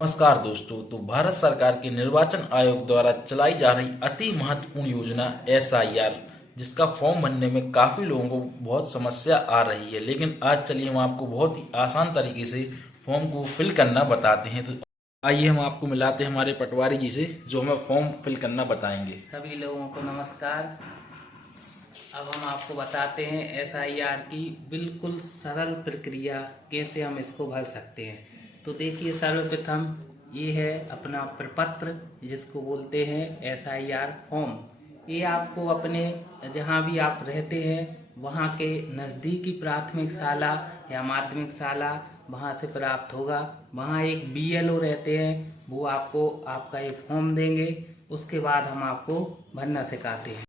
नमस्कार दोस्तों। तो भारत सरकार के निर्वाचन आयोग द्वारा चलाई जा रही अति महत्वपूर्ण योजना एसआईआर, जिसका फॉर्म भरने में काफ़ी लोगों को बहुत समस्या आ रही है, लेकिन आज चलिए हम आपको बहुत ही आसान तरीके से फॉर्म को फिल करना बताते हैं। तो आइए हम आपको मिलाते हैं हमारे पटवारी जी से, जो हमें फॉर्म फिल करना बताएंगे। सभी लोगों को नमस्कार। अब हम आपको बताते हैं एसआईआर की बिल्कुल सरल प्रक्रिया कैसे हम इसको भर सकते हैं। तो देखिए, सर्वप्रथम ये है अपना प्रपत्र, जिसको बोलते हैं एसआईआर फॉर्म। ये आपको अपने जहाँ भी आप रहते हैं वहाँ के नज़दीकी प्राथमिक शाला या माध्यमिक शाला वहाँ से प्राप्त होगा। वहाँ एक बीएलओ रहते हैं, वो आपको आपका ये फॉर्म देंगे। उसके बाद हम आपको भरना सिखाते हैं।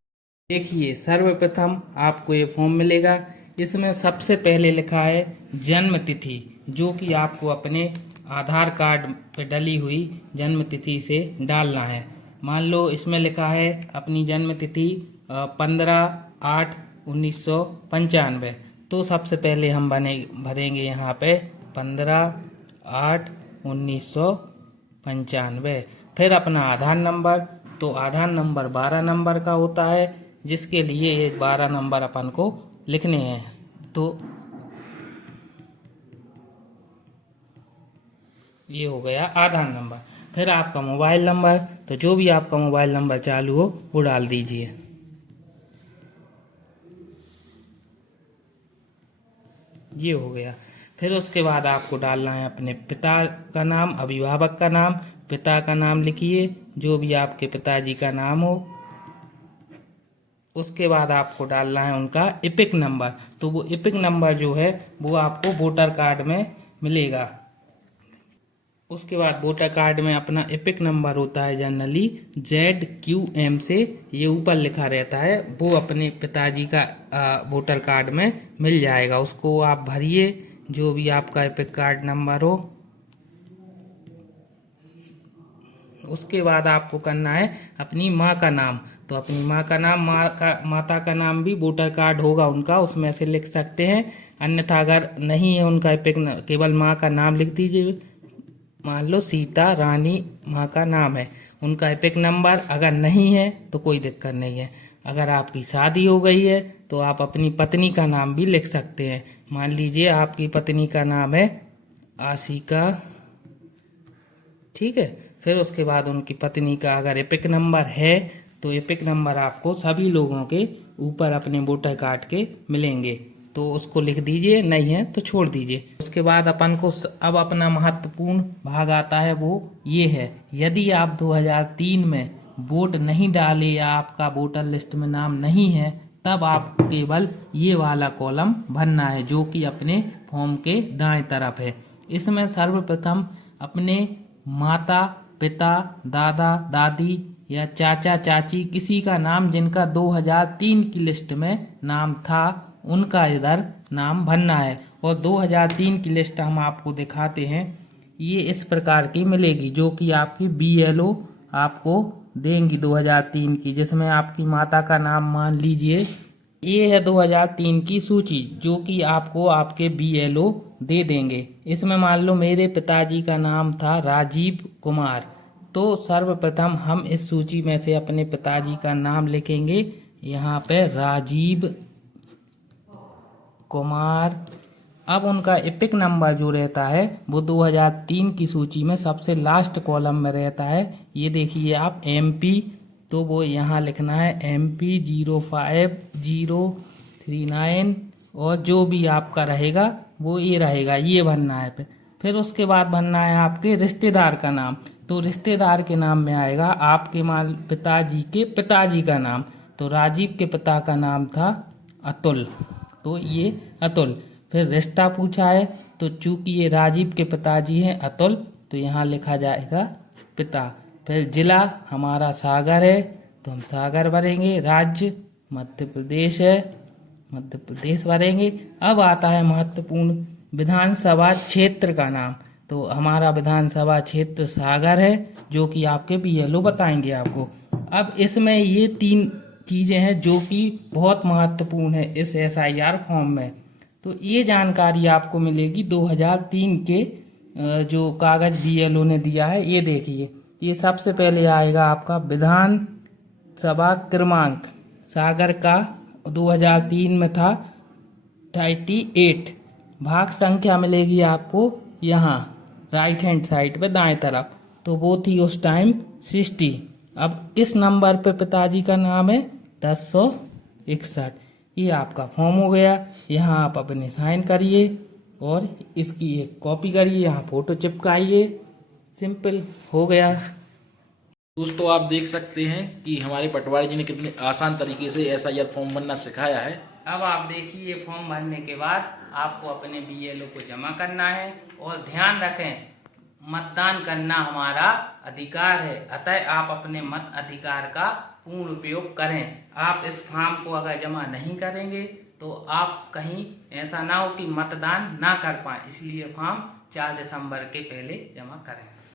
देखिए, सर्वप्रथम आपको ये फॉर्म मिलेगा। इसमें सबसे पहले लिखा है जन्म तिथि, जो कि आपको अपने आधार कार्ड पे डली हुई जन्म तिथि से डालना है। मान लो इसमें लिखा है अपनी जन्म तिथि 15/8/1995, तो सबसे पहले हम भरेंगे यहाँ पे 15/8/1995। फिर अपना आधार नंबर, तो आधार नंबर 12 नंबर का होता है, जिसके लिए ये 12 नंबर अपन को लिखने हैं। तो ये हो गया आधार नंबर। फिर आपका मोबाइल नंबर, तो जो भी आपका मोबाइल नंबर चालू हो वो डाल दीजिए। ये हो गया। फिर उसके बाद आपको डालना है अपने पिता का नाम, अभिभावक का नाम। पिता का नाम लिखिए, जो भी आपके पिताजी का नाम हो। उसके बाद आपको डालना है उनका एपिक नंबर, तो वो एपिक नंबर जो है वो आपको वोटर कार्ड में मिलेगा। उसके बाद वोटर कार्ड में अपना एपिक नंबर होता है जनरली ZQM से, ये ऊपर लिखा रहता है, वो अपने पिताजी का वोटर कार्ड में मिल जाएगा। उसको आप भरिए, जो भी आपका एपिक कार्ड नंबर हो। उसके बाद आपको करना है अपनी माँ का नाम, तो अपनी माँ का नाम, माता का नाम भी वोटर कार्ड होगा उनका, उसमें से लिख सकते हैं। अन्यथा अगर नहीं है उनका एपिक, केवल माँ का नाम लिख दीजिए। मान लो सीता रानी माँ का नाम है, उनका एपिक नंबर अगर नहीं है तो कोई दिक्कत नहीं है। अगर आपकी शादी हो गई है तो आप अपनी पत्नी का नाम भी लिख सकते हैं। मान लीजिए आपकी पत्नी का नाम है आशिका, ठीक है। फिर उसके बाद उनकी पत्नी का अगर एपिक नंबर है तो एपिक नंबर आपको सभी लोगों के ऊपर अपने वोटर कार्ड के मिलेंगे, तो उसको लिख दीजिए, नहीं है तो छोड़ दीजिए। उसके बाद अपन को अब अपना महत्वपूर्ण भाग आता है, वो ये है, यदि आप 2003 में वोट नहीं डाले या आपका वोटर लिस्ट में नाम नहीं है, तब आप केवल ये वाला कॉलम भरना है, जो कि अपने फॉर्म के दाएं तरफ है। इसमें सर्वप्रथम अपने माता पिता, दादा दादी या चाचा चाची, किसी का नाम जिनका 2003 की लिस्ट में नाम था, उनका इधर नाम भरना है। और 2003 की लिस्ट हम आपको दिखाते हैं। ये इस प्रकार की मिलेगी, जो कि आपकी बीएलओ आपको देंगी 2003 की, जिसमें आपकी माता का नाम, मान लीजिए ये है 2003 की सूची, जो कि आपको आपके बीएलओ दे देंगे। इसमें मान लो मेरे पिताजी का नाम था राजीव कुमार, तो सर्वप्रथम हम इस सूची में से अपने पिताजी का नाम लिखेंगे यहाँ पे, राजीव कुमार। अब उनका एपिक नंबर जो रहता है वो 2003 की सूची में सबसे लास्ट कॉलम में रहता है। ये देखिए आप MP, तो वो यहाँ लिखना है MP 05039, और जो भी आपका रहेगा वो ये रहेगा, ये भरना है। फिर उसके बाद भरना है आपके रिश्तेदार का नाम, तो रिश्तेदार के नाम में आएगा आपके पिताजी के पिताजी का नाम। तो राजीव के पिता का नाम था अतुल, तो ये अतुल। फिर रिश्ता पूछा है, तो चूंकि ये राजीव के पिताजी हैं अतुल, तो यहाँ लिखा जाएगा पिता। फिर जिला हमारा सागर है, तो हम सागर भरेंगे। राज्य मध्य प्रदेश है, मध्य प्रदेश भरेंगे। अब आता है महत्वपूर्ण, विधानसभा क्षेत्र का नाम, तो हमारा विधानसभा क्षेत्र सागर है, जो कि आपके बीएलओ बताएंगे आपको। अब इसमें ये 3 चीज़ें हैं जो कि बहुत महत्वपूर्ण है इस एसआईआर फॉर्म में। तो ये जानकारी आपको मिलेगी 2003 के जो कागज बीएलओ ने दिया है ये देखिए। ये सबसे पहले आएगा आपका विधान सभा क्रमांक सागर का 2003 में था 38। भाग संख्या मिलेगी आपको यहाँ राइट हैंड साइड पे दाएं तरफ, तो वो थी उस टाइम 60। अब इस नंबर पे पिताजी का नाम है 1061। ये आपका फॉर्म हो गया। यहाँ आप अपने साइन करिए और इसकी एक कॉपी करिए, यहाँ फोटो चिपकाइए। सिंपल हो गया। दोस्तों आप देख सकते हैं कि हमारे पटवारी जी ने कितने आसान तरीके से एसआईआर फॉर्म भरना सिखाया है। अब आप देखिए फॉर्म भरने के बाद आपको अपने बीएलओ को जमा करना है। और ध्यान रखें, मतदान करना हमारा अधिकार है, अतः आप अपने मत अधिकार का पूर्ण उपयोग करें। आप इस फॉर्म को अगर जमा नहीं करेंगे तो आप कहीं ऐसा ना हो कि मतदान ना कर पाए, इसलिए फॉर्म 4 दिसंबर के पहले जमा करें।